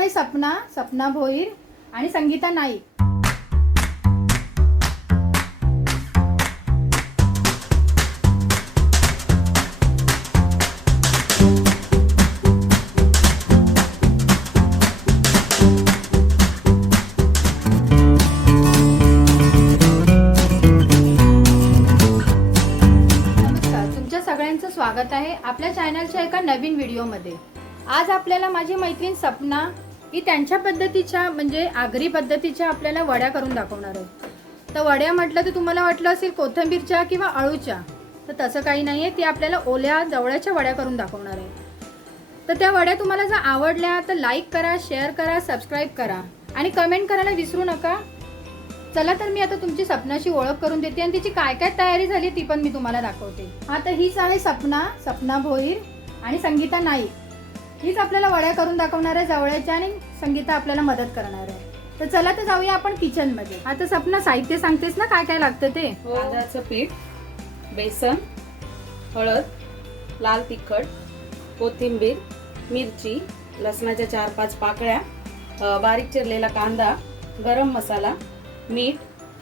आहे सपना सपना भोईर आणि संगीता नाईक. तुमच्या सगळ्यांचं स्वागत आहे आपल्या चॅनलच्या एका नवीन व्हिडिओमध्ये आज आपल्याला माझी मैत्रीण सपना ही त्यांच्या पद्धतीच्या म्हणजे आगरी पद्धतीच्या आपल्याला वड्या करून दाखवणार आहे तर वड्या म्हटलं तर तुम्हाला वाटलं असेल कोथिंबीरच्या किंवा अळूच्या तर तसं काही नाही आहे ती आपल्याला ओल्या जवळच्या वड्या करून दाखवणार आहे तर त्या वड्या तुम्हाला जर आवडल्या तर लाईक करा शेअर करा सबस्क्राईब करा. आणि कमेंट करायला विसरू नका. चला तर मी आता तुमची सपनाशी ओळख करून देते आणि तिची काय काय तयारी झाली ती पण मी तुम्हाला दाखवते. हा तर हीच आहे सपना सपना भोईर आणि संगीता नाईक. हीच आपल्याला वड्या करून दाखवणार आहे जवळच्या आणि संगीता आपल्याला मदत करणार आहे. तर चला तर जाऊया आपण किचनमध्ये आता सपना साहित्य सांगतेस ना काय काय लागतं ते? तांदळाचं पीठ बेसन हळद लाल तिखट कोथिंबीर मिरची लसणाच्या चार पाच पाकळ्या बारीक चिरलेला कांदा गरम मसाला मीठ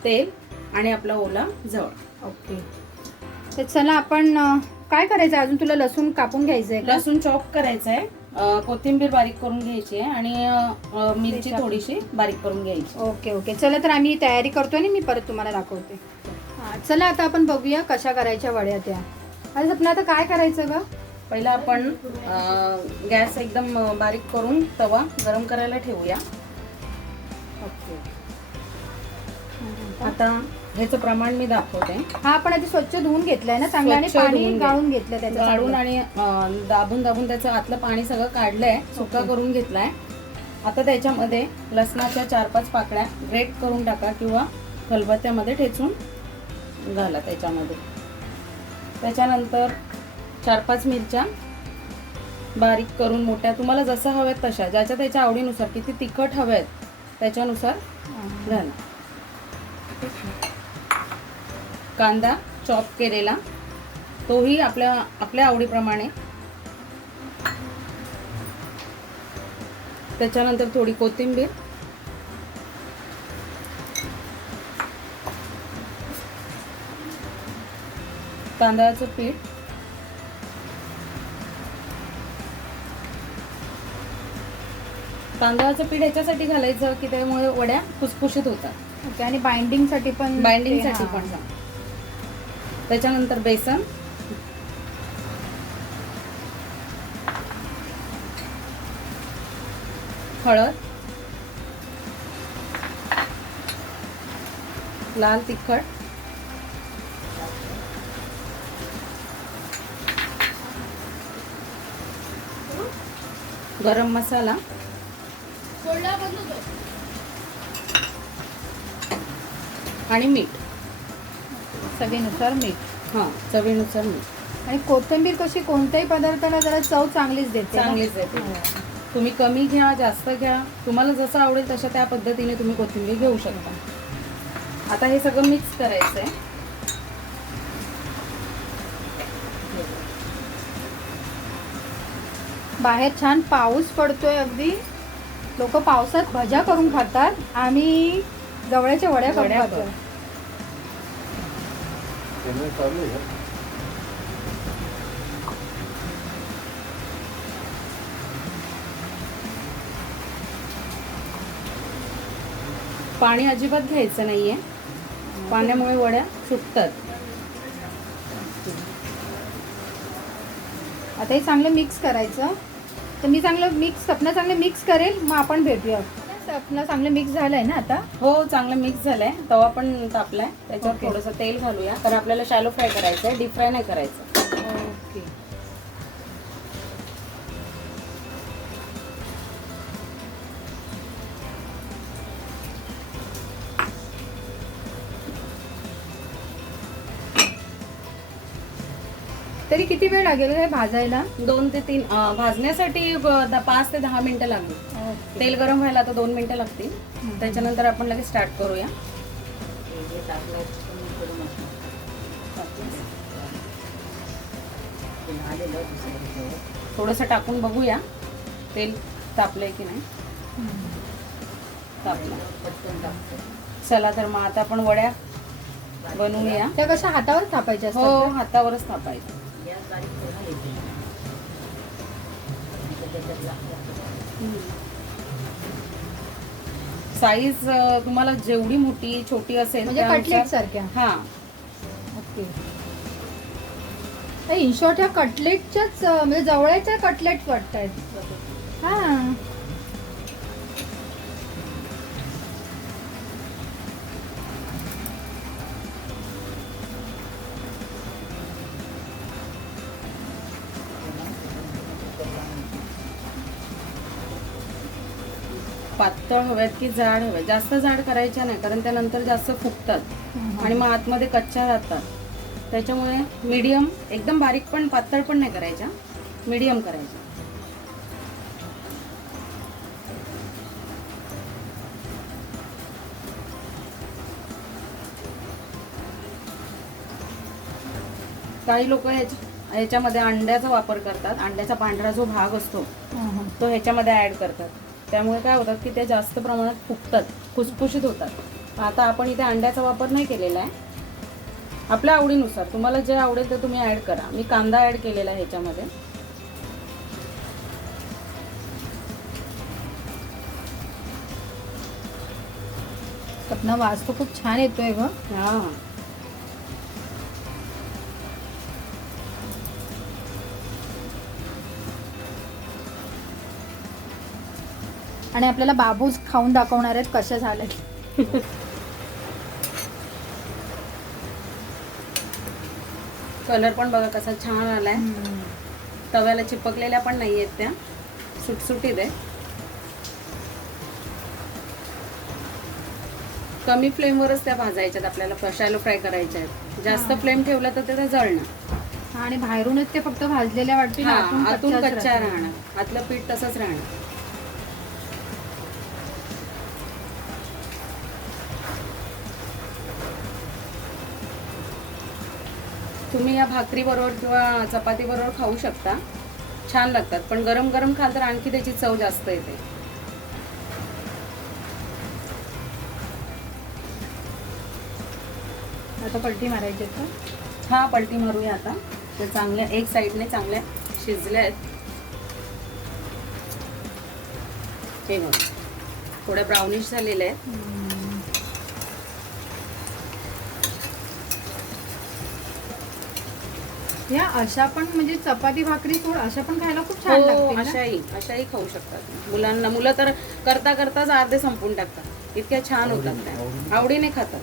तेल आणि आपला ओला जवळ. ओके. तर चला आपण काय करायचं? अजून तुला लसूण कापून घ्यायचंय आहे? लसूण चॉप करायचं आहे कोथिंबीर बारीक करून घ्यायची आहे आणि मिरची थोडीशी बारीक करून घ्यायची. Okay okay. चला तर आम्ही तयारी करतोय आणि मी परत तुम्हाला दाखवते. हा. चला आता आपण बघूया कशा करायच्या वड्या त्या. सपना आता काय करायचं ग? पहिला आपण गॅस एकदम बारीक करून तवा गरम करायला ठेवूया. ओके. आता ह्याचं प्रमाण मी दाखवते हा आपण आधी स्वच्छ धुवून घेतलाय ना चांगलं आणि स्वच्छ पाणी धुवून घे. गाळून घेतलं त्याचं गाळून चांगलं. आणि अं, दाबून दाबून त्याचं आतलं पाणी सगळं काढलंय सुका. करून घेतलाय आता त्याच्यामध्ये लसणाच्या चार पाच पाकळ्या ग्रेट करून टाका किंवा खलबत्त्यामध्ये ठेचून घाला त्याच्यामध्ये त्याच्यानंतर चार पाच मिरच्या बारीक करून मोठ्या तुम्हाला जसं हव्यात तशा ज्याच्या त्याच्या आवडीनुसार किती तिखट हव्यात त्याच्यानुसार. घाला कांदा चॉप केलेला तोही आपल्या आपल्या आवडीप्रमाणे. त्याच्यानंतर थोडी कोथिंबीर. तांदळाचं पीठ. तांदळाचं पीठ ह्याच्यासाठी घालायचं की त्यामुळे वड्या खुसखुशीत होतात. ओके आणि बाइंडिंगसाठी पण बाइंडिंग ते, साठी हा. पण त्याच्यानंतर बेसन. हळद. लाल तिखट. गरम मसाला. आणि मीठ. चवीनुसार मीठ. हां चवीनुसार मीठ. आणि कोथिंबीर कशी कोणत्याही पदार्थाला जरा चव चांगलीच देते. ना? चांगलीच येते हो. तुम्ही कमी घ्या जास्त घ्या. तुम्हाला जसं आवडेल तशा त्या पद्धतीने तुम्ही कोथिंबीर घेऊ शकता. आता हे सगळं मिक्स करायचं आहे बाहेर छान पाऊस पडतोय अगदी. लोक पावसात भज्या करून खातात आम्ही जवळच्या वड्या करून वड्या खातो पाणी अजिबात घ्यायचं नाहीये. पाण्यामुळे वड्या सुटतात. आता हे चांगलं मिक्स करायचं. तर मी चांगलं मिक्स सपना चांगलं मिक्स करेल मग आपण भेटूया सपना चांगलं मिक्स झालंय ना आता? हो चांगलं मिक्स झालंय. तवा पण तापलाय. त्याच्यावर ओके. थोडंसं तेल घालूया. कारण आपल्याला शॅलो फ्राय करायचं आहे डीप फ्राय नाही करायचं. तरी किती वेळ लागेल हे भाजायला? दोन ते तीन अं, भाजण्यासाठी ब- द- पाच ते दहा मिनिटं लागतील. तेल गरम व्हायला आता दोन मिनिटं लागतील. त्याच्यानंतर आपण लगेच स्टार्ट करूया. थोडंसं टाकून बघूया. तेल तापलंय की नाही? चला तर मग आता आपण वड्या बनवूया. त्या कशा हातावर थापायच्या हो असतात? हातावरच थापायचं. साईज तुम्हाला जेवढी मोठी छोटी असेल म्हणजे कटलेट सारख्या. हा. ओके. इन शॉर्ट ह्या कटलेटच्याच म्हणजे जवळच्या कटलेट वाटतायत. हा. पातळ हव्यात की जाड हव्यात जास्त जाड करायच्या नाही कारण त्या नंतर जास्त फुगतात आणि मग आतमध्ये कच्च्या राहतात. त्याच्यामुळे मीडियम एकदम बारीक पण पातळ पण नाही करायच्या. मीडियम करायच्या. काही लोक ह्याच्यामध्ये अंड्याचा वापर करतात. अंड्याचा पांढरा जो भाग असतो तो ह्याच्यामध्ये ऍड करतात. त्यामुळे काय होतात की ते जास्त प्रमाणात फुगतात खुसखुशीत होतात. आता आपण इथे अंड्याचा वापर नाही केलेला आहे. आपल्या आवडीनुसार तुम्हाला जे आवडेल ते तुम्ही ऍड करा. मी कांदा ऍड केलेला आहे ह्याच्यामध्ये. वास तो खूप छान येतोय ग. हा. आणि आपल्याला बाबूच खाऊन दाखवणार आहेत कशा झाले. कलर पण बघा कसा छान आलाय. तव्याला चिपकलेल्या पण नाही आहेत त्या. सुटसुटीत आहे. कमी फ्लेमवरच त्या भाजायच्यात आपल्याला शॅलो फ्राय करायच्या आहेत जास्त. फ्लेम ठेवला तर ते जळणार. आणि बाहेरूनच ते फक्त भाजलेल्या वाटतील आतून कच्च्या. राहणार. आतलं पीठ तसंच राहणार. तुम्ही या भाकरी बरोबर किंवा चपाती बरोबर खाऊ शकता. छान लागतात. पण गरम गरम खाल तर आणखी त्याची चव जास्त येते. आता पलटी मारायची आहे का? हा पलटी मारूया आता. ते चांगल्या एक साईडने चांगल्या शिजल्या आहेत. हे बघ. थोड्या ब्राउनिश झालेल्या आहेत. या अशा पण म्हणजे चपाती भाकरी सोड अशा पण खायला खूप छान हो लागतील ना? अशाही अशाही खाऊ शकतात. मुलांना मुलं तर करता करताच अर्धे संपून टाकतात. इतक्या छान होतात त्या. आवडीने. खातात.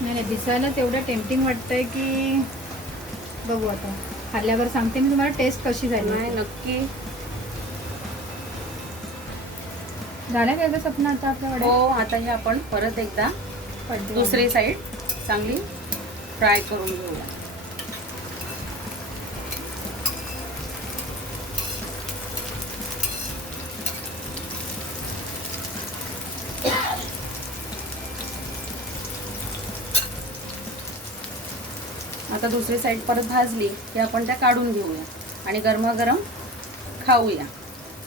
नाही नाही दिसायला तेवढं टेम्पटिंग वाटतंय की बघू आता. खाल्ल्यावर सांगते मी तुम्हाला टेस्ट कशी झाली. नाही नक्की. झालं काय सपना आता आपल्या हो आता हे आपण परत एकदा दुसरी साईड चांगली फ्राय करून घेऊया आता दुसरी साईड परत भाजली की आपण त्या काढून घेऊया आणि गरमागरम खाऊया.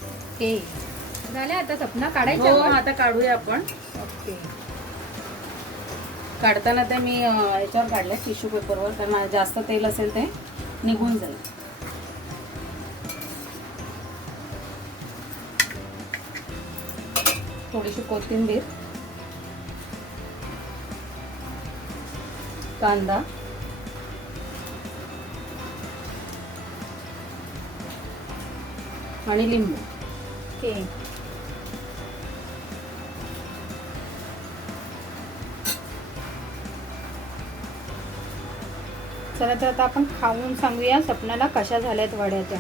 ओके. झाले आता सपना काढायचं हो? आता काढूया आपण. ओके. काढताना ते मी याच्यावर काढलं काढले टिश्यू पेपरवर कारण जास्त तेल असेल ते निघून जाईल. थोडीशी कोथिंबीर कांदा आणि लिंबू. ठीक चला तर आता आपण खाऊन सांगूया सपनाला कशा झाल्यात वड्या त्या.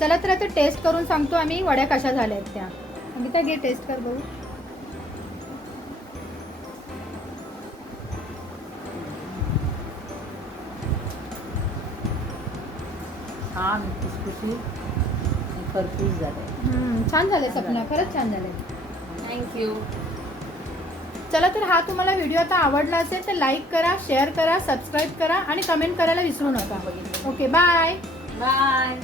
चला तर आता टेस्ट करून सांगतो आम्ही वड्या कशा झाल्यात त्या. अमिता घे टेस्ट कर बघू. छान खरपूस झाले हम्म, छान झाले सपना. खरंच छान झाले थँक्यू चला तर हा तुम्हाला व्हिडिओ आता आवडला असेल तर लाईक करा शेअर करा सबस्क्राईब करा आणि कमेंट करायला विसरू नका. Okay bye bye